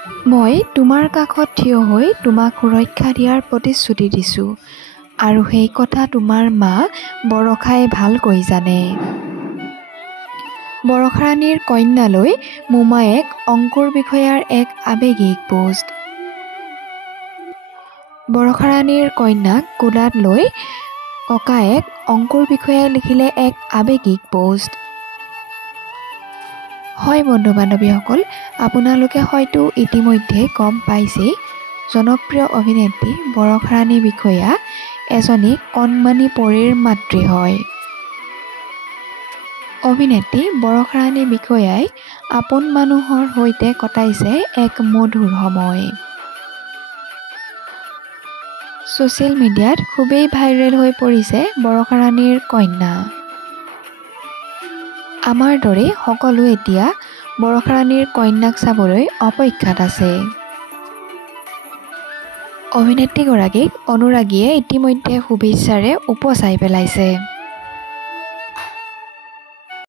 মই তোমাৰ কাষত থিয় হৈ তোমাক সুৰক্ষা দিয়াৰ প্ৰতিশ্ৰুতি দিছোঁ আৰু সেই কথা তোমাৰ মা বৰষাই ভালকৈ জানে। বৰষাৰাণীৰ কন্যালৈ মোমায়েক অংকুৰ বিষয়াৰ এক আৱেগিক পোষ্ট। বৰষাৰাণীৰ কন্যাক কোলাত লৈ ককায়েক অংকুৰ বিষয়াই লিখিলে এক আৱেগিক পোষ্ট। হয় বন্ধু বান্ধৱীসকল, আপোনালোকে হয়তো ইতিমধ্যে গম পাইছেই, জনপ্ৰিয় অভিনেত্ৰী বৰষাৰাণী বিষয়া এজনী কণমানি পৰীৰ মাতৃ হয়। অভিনেত্ৰী বৰষাৰাণী বিষয়াই আপোন মানুহৰ সৈতে কটাইছে এক মধুৰ সময়। ছ'চিয়েল মিডিয়াত খুবেই ভাইৰেল হৈ পৰিছে বৰষাৰাণীৰ কন্যা। আমাৰ দৰে সকলো এতিয়া বৰষাৰাণীৰ কন্যাক চাবলৈ অপেক্ষাত আছে। অভিনেত্ৰীগৰাকীক অনুৰাগীয়ে ইতিমধ্যে শুভেচ্ছাৰে উপচাই পেলাইছে।